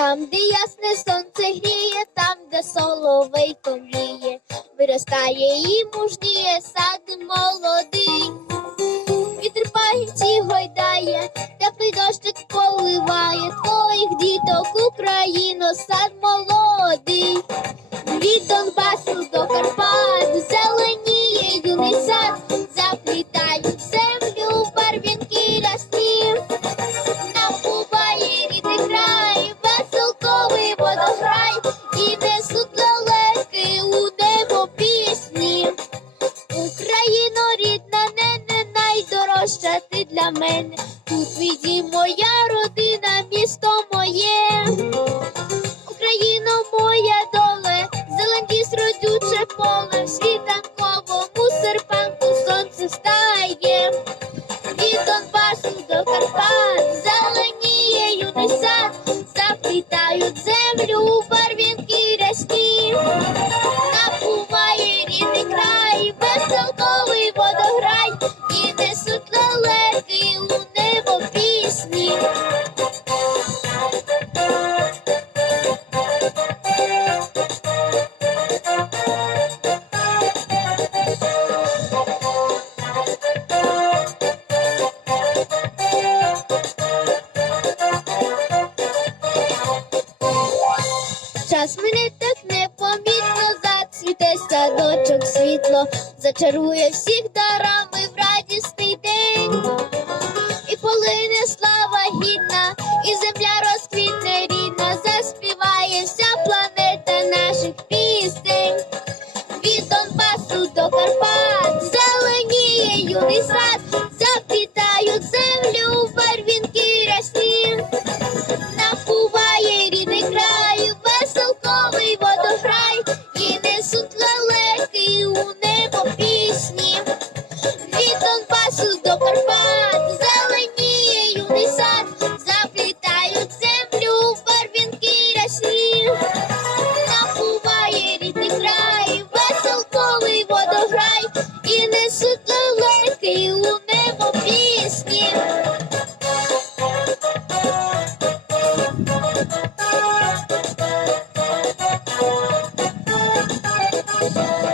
Там, де ясне сонце гріє, там, де соловейко мріє, виростає і мужніє сад молодий. Вітер пальці гойдає, теплий дощик поливає твоїх діток Україно, сад молодий. Від Донбасу до Карпат мене. Тут віді моя родина, місто моє. Україно, моя доле, зелень ліс, родюче поле, в час минете, непомітно зацвіте садочок світло, зачарує всіх дарами в радісний день, і полине слава гідна, і земля розквітне рідна, заспіває вся планета наших пісень, від Донбасу до Карпат, зеленіє юний сад. Bye.